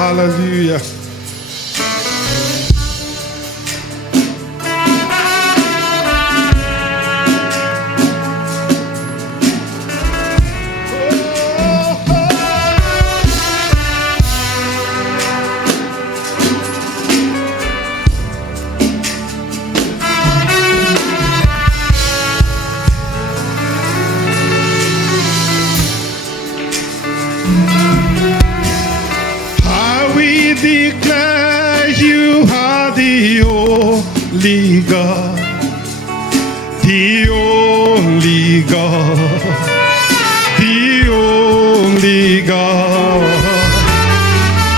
Hallelujah. Declare you are the only God, the only God, the only God.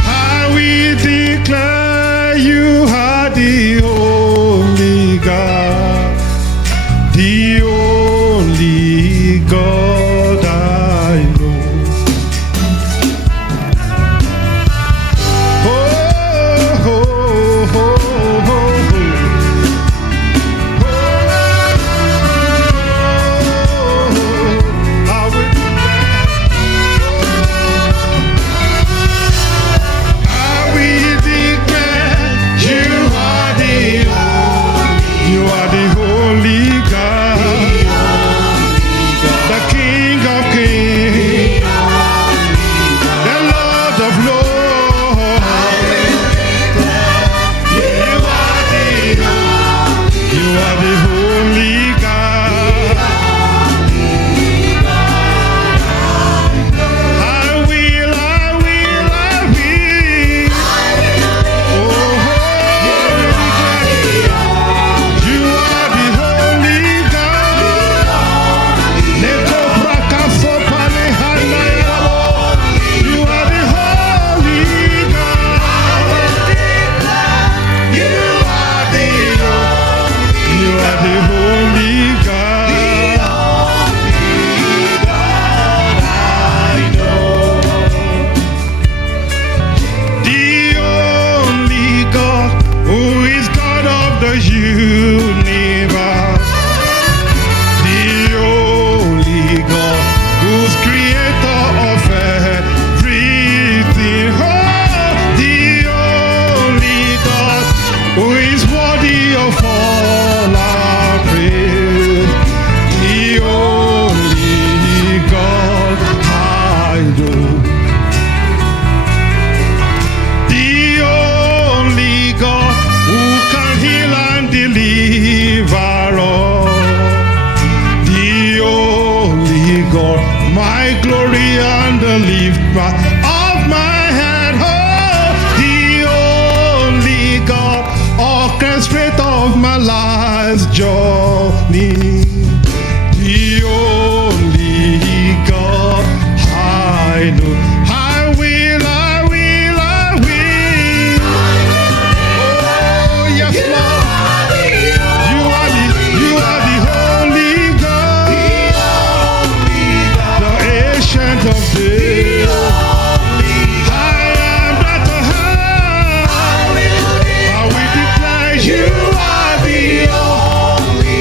I will declare you are the only God, the only God I know. My glory and the lifter of my head, oh, the only God, orchestrator of my life's journey, the only God I know. I will. Oh, yes, Lord. You are the holy God, the ancient of days. I am that I will declare you are the only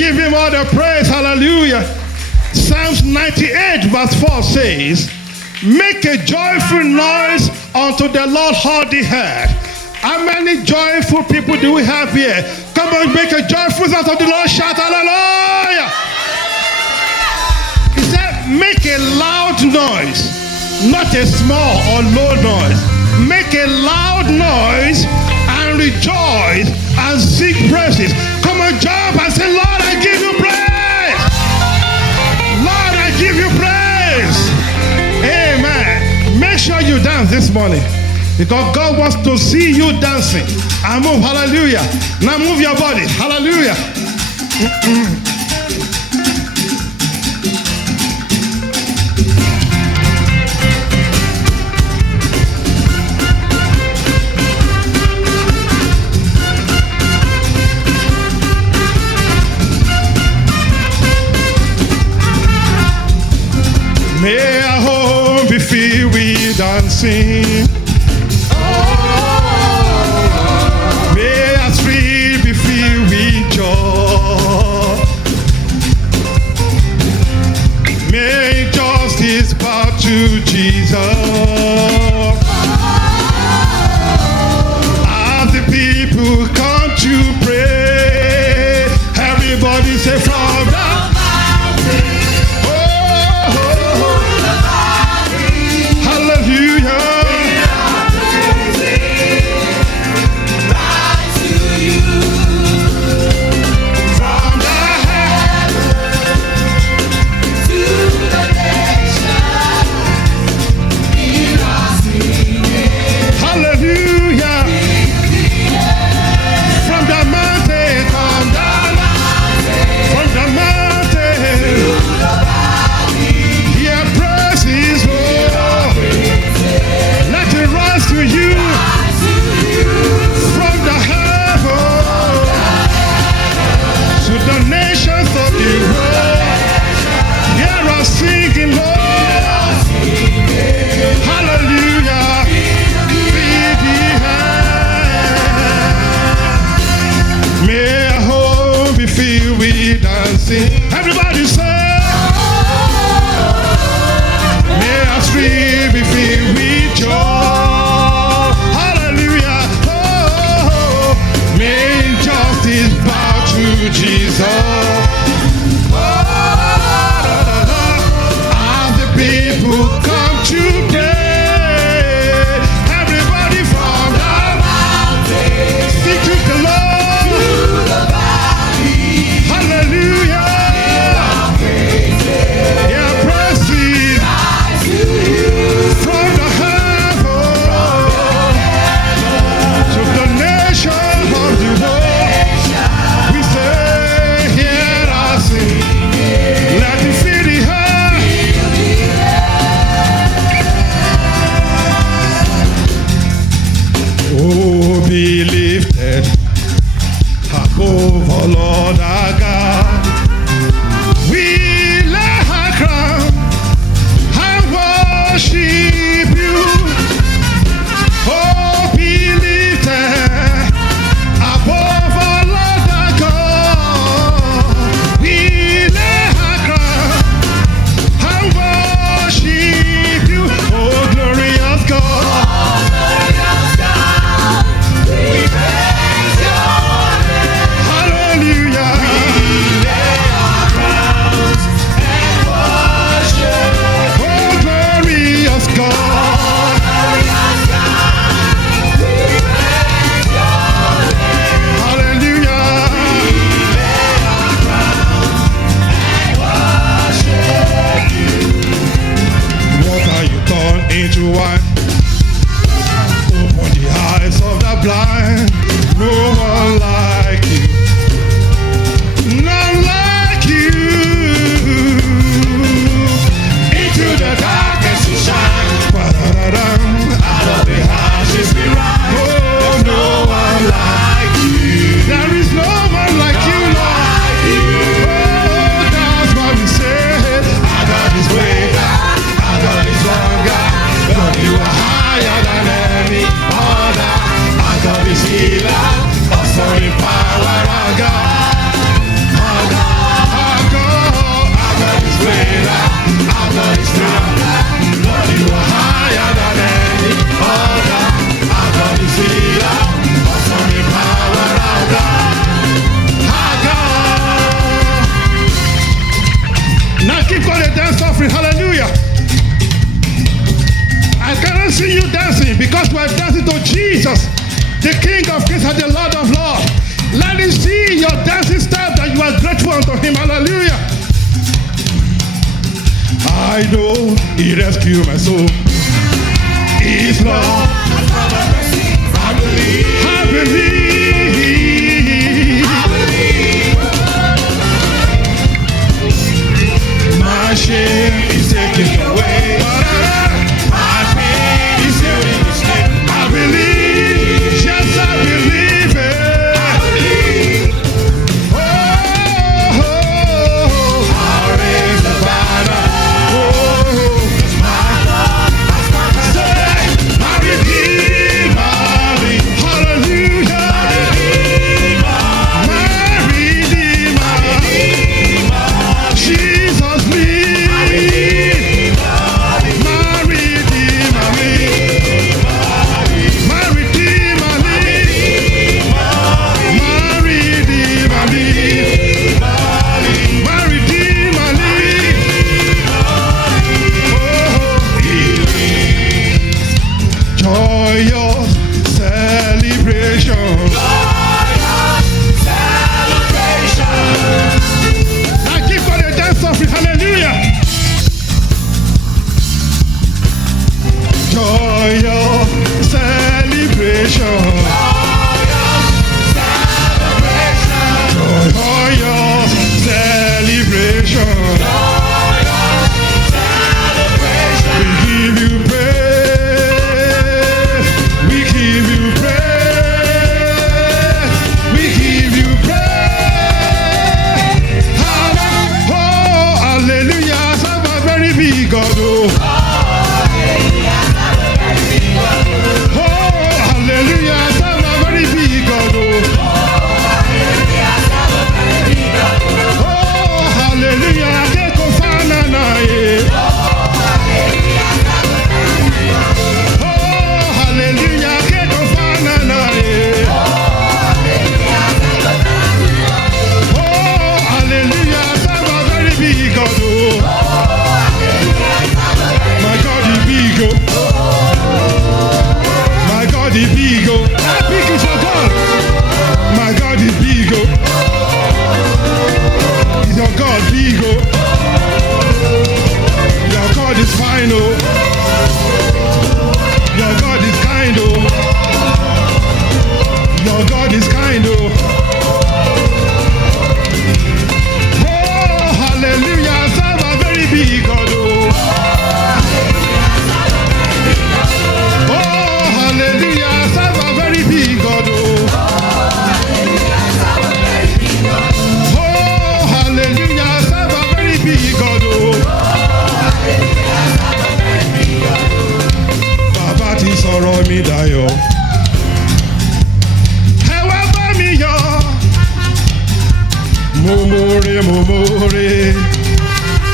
Give him all the praise. Hallelujah. Psalms 98 verse 4 says, make a joyful noise unto the Lord, all the earth. How many joyful people do we have here? Come on, make a joyful noise unto the Lord. Shout hallelujah. He said, make a loud noise, not a small or low noise. Make a loud noise and rejoice and sing praises. Come on, jump and say, Lord, I give you praise. Lord, I give you praise. Amen. Make sure you dance this morning, because God wants to see you dancing. And move, hallelujah. Now move your body, hallelujah. May our home be filled with dancing. May our street be filled with joy. May justice bow to Jesus. As the people come to pray, everybody say from the everybody say, may our street be filled with joy. Hallelujah. Oh, may justice bow to Jesus. As the people come to pray, everybody from the mountain, sing to the Lord. Hallelujah. Oh, be lifted above all other God. We lay our crown and worship you. Oh, be lifted above all other God. We lay our crown and worship you. Oh, glorious God. Into wine, open the eyes of the blind. No one like you, none like you. Into the darkness you shine. Out of the ashes we rise. Oh, no one like you. There is no one like you, Lord. Oh, that's why we say, our God is greater, our God is stronger. God, you are higher than any other. Our God is healer, awesome in power. Our God, our God. unto Jesus, the King of Kings and the Lord of Lords. Let him see your dancing step that you are grateful unto him. Hallelujah. I know he rescued my soul. His love, I believe. I believe. My shame is taken away. My pain is here in his name. I believe. Yes, I believe it. I believe. Oh, I'll raise the banner.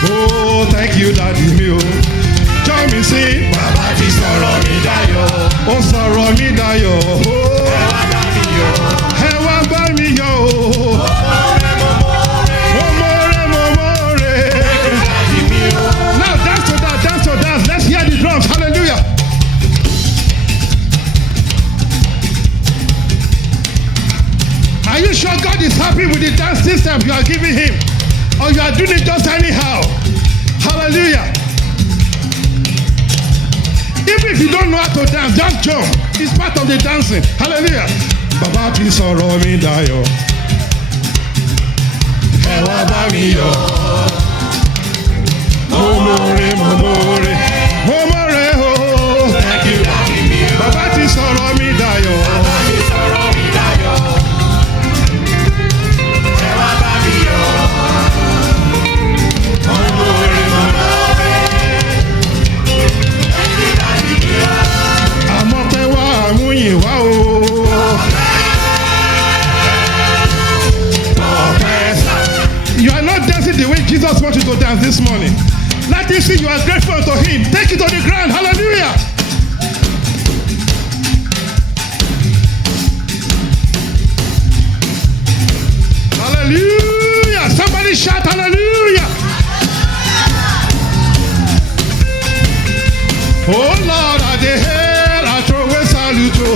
Oh, thank you, Daddy mi o. Join me sing. Bàbá ti sọ̀rọ̀ mi dayọ̀. Ó sọ̀rọ̀ mi dayọ̀. Ẹ wá bá mi yọ̀ o. Now dance to that, dance to that. Let's hear the drums. Hallelujah. Are you sure God is happy with the dance system you are giving him? Or you are doing it just anyhow? Hallelujah. Even if you don't know how to dance, just jump. It's part of the dancing. Hallelujah. Bàbá ti sọ̀rọ̀ mi dayọ̀. Ẹ wá bá mi yọ̀. Mo mọ̀re o. Thank you. Bàbá ti sọ̀rọ̀ mi dayọ̀. Ẹ wá bá mi yọ̀. Mo mọ̀re. Àmọ́ pé wá àmúyìn wá o. You are not dancing the way Jesus wants you to dance this morning. Let him see you are grateful to him. Take it to the ground. Hallelujah. Hallelujah. Somebody shout hallelujah. Oh Lord, I dey hail, I throw a salute.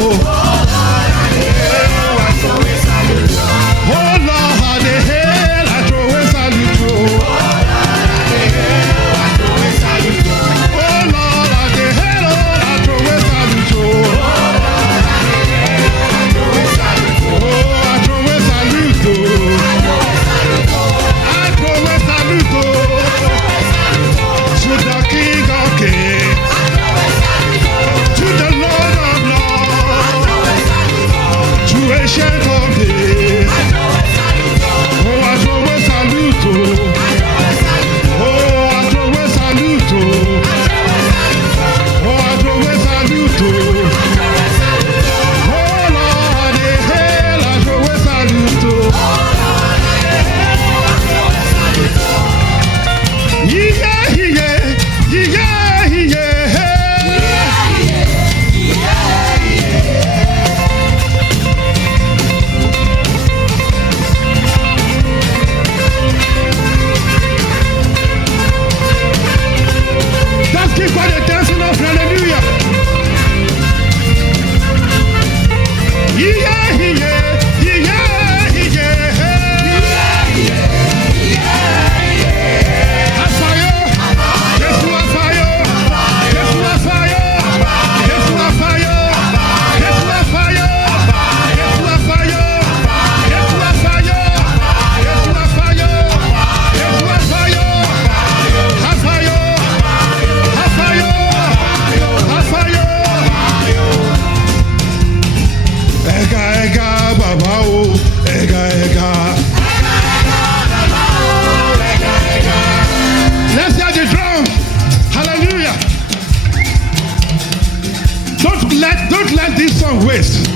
this song waste.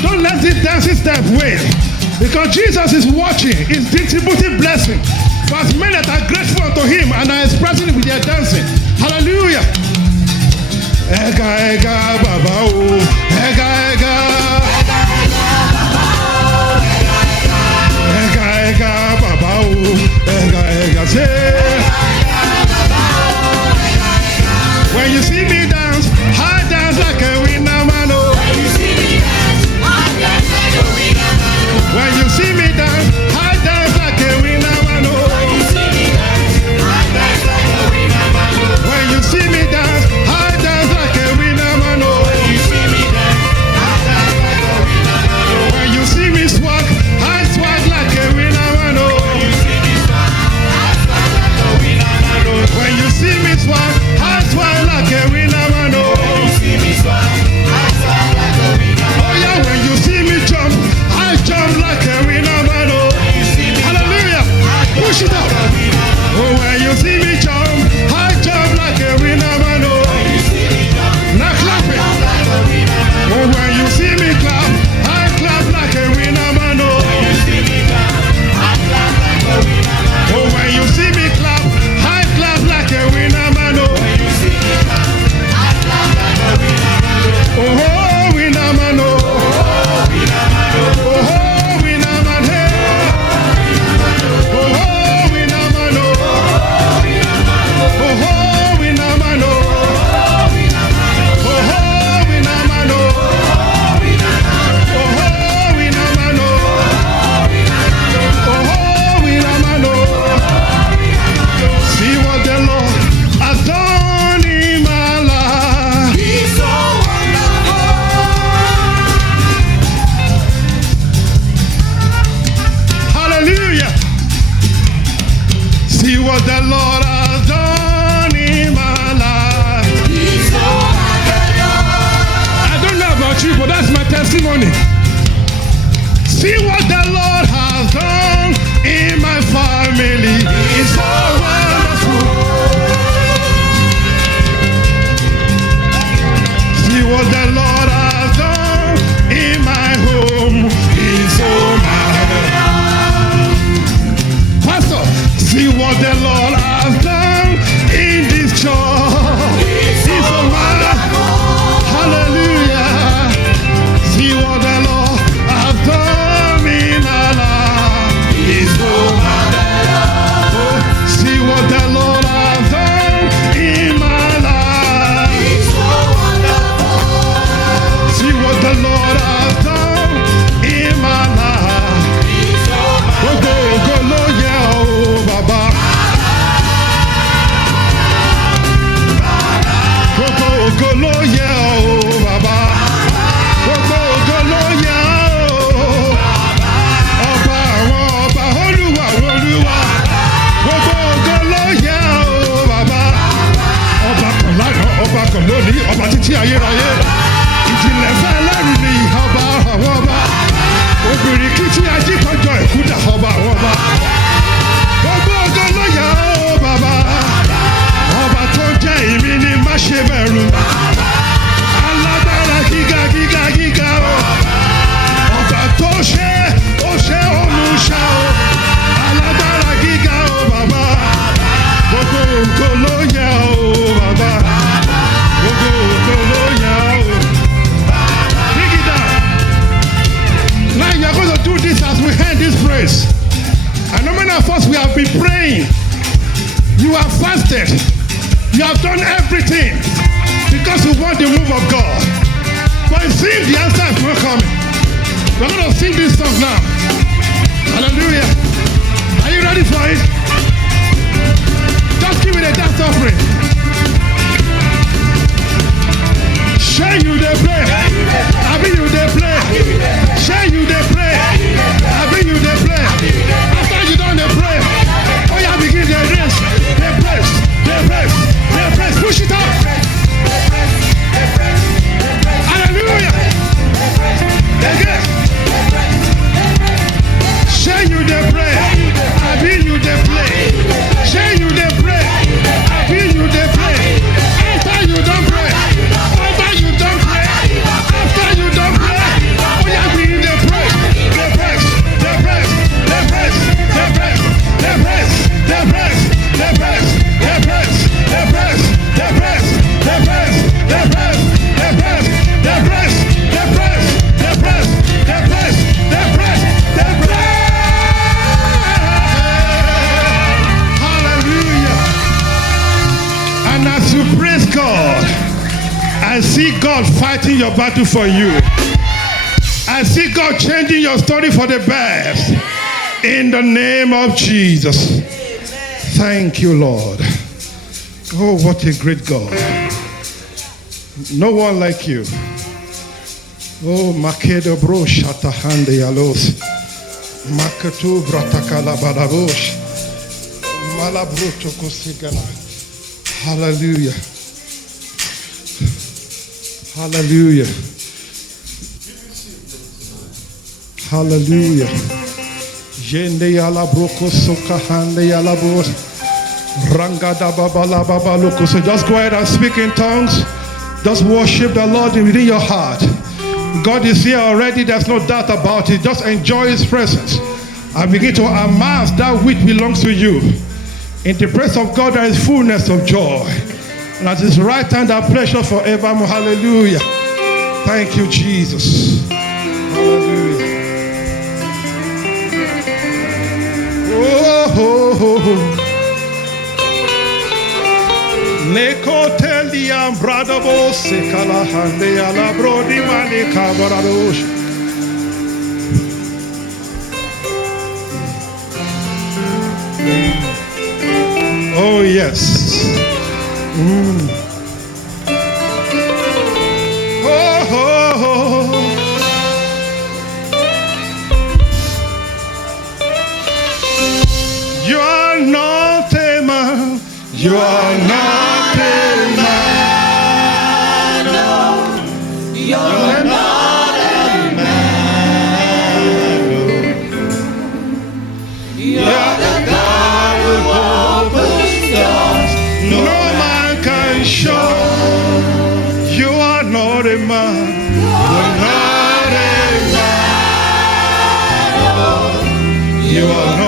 Don't let this dancing step waste. Because Jesus is watching. He's distributing blessing. For as many that are grateful unto him and are expressing it with their dancing. Hallelujah. Ega, ega, baba, oh. Ega, ega. Ega, ega, baba, oh. Ega, ega, say. When you see me dance, I dance like a winner man, oh. When you see me dance, I dance like a winner man, oh. When you see me dance, I dance like a winner man, oh. When you see me dance, I dance like a winner man, oh. When you see me dance, I dance like a winner man, oh. When you see me dance, I dance like a winner man, oh. When you see me swag, I swag like a winner man, oh. When you see me swag, I swag like a winner man, oh. When you see me swag, I swag like a winner man, oh. When you see me swag, I swag like a winner man. Oh yeah, when you see me jump, I jump like a winner man, oh. Hallelujah, push it up. Oh, when you see me jump, I jump like a winner man, oh. Now clap it. Oh, when you see me clap, I clap like a winner man, oh. Oh, when you see me clap, I clap like a winner man, oh. Oh, winner man, oh. Oh, winner man, hey. Oh, winner man, oh. Oh, winner man, oh. Oh, winner man, oh. Oh, winner man, oh. Oh, winner man, oh. See what the Lord has done in my life. He's so wonderful. Hallelujah. See what the Lord has done in my life. He's so wonderful. I don't know about you, but that's my testimony. See what the Lord has done in my family. It's so wonderful. See what the Lord has done in my home. It's so marvelous. Pastor, see what the Lord has done in this church. It's so marvelous. Hallelujah. See what the Lord has done in our life. It's so marvelous. Oh, see what the Lord has done in my life. It's so wonderful. See what the Lord has done in my life. It's so wonderful. Go, go, yeah, oh, Baba. Go, go, yeah, oh, Baba. Go, yeah, oh. Ọba àwọn ọba, Olúwa àwọn Olúwa. Go, yeah, oh, Baba. Ọba kan lánàá, ọba kan lónìí, ọba títí ayérayé. Ìjìnlẹ̀ fẹ́ lẹ́rù ni ọba àwọn ọba. Obìnrin kí tí ajíkọjọ ìkúdà ọba àwọn ọba. Gbogbo lóyà ó bàbá. Ọba tó jẹ́ èmi ni má ṣe bẹ̀rù. Alágbára gíga gíga gíga o. Ọba tó ṣe ó ṣe ó mú ṣá o. Alágbára gíga o bàbá. Gbogbo lóyà ó bàbá. Gbogbo lóyà ó. Bring it down. Now you are going to do this as we end this praise. And no matter of us, we have been praying. You have fasted. You have done everything because you want the move of God. But it seems the answer is not coming. We're going to sing this song now. Hallelujah. Are you ready for it? Just give me the dance offering. Share you they play. I mean you they play. Share you they play. I mean you they play. After you done they pray. Oh yeah, begin the race. They press. They press. They press. Push it up. Hallelujah. Again. Share you they pray. I mean you they play. Share you they pray. I mean you they play. After you don't pray. After you don't pray. fighting your battle for you. I see God changing your story for the best. In the name of Jesus. Thank you, Lord. Oh, what a great God. No one like you. Oh, Makedo bro shatahande yalos. Makatu bratakala badabosh. Malabruto kosigala. Hallelujah. Hallelujah. Hallelujah. Jende yala broko soka hande yala bos. Rangada babala babaluko. So just go ahead and speak in tongues. Just worship the Lord within your heart. God is here already. There's no doubt about it. Just enjoy His presence and begin to amass that which belongs to you. In the presence of God there is fullness of joy. And at His right hand there are pleasure forevermore. Hallelujah. Thank you, Jesus. Hallelujah. Oh. Neko teliam bradabo sekala hande ala brodi mani kabaradosh. Oh yes. Oh. You are not a man. You are not a man. No, you're not a man. You're the God who opens doors No man can shut. You are not a man. You're not a man. you are not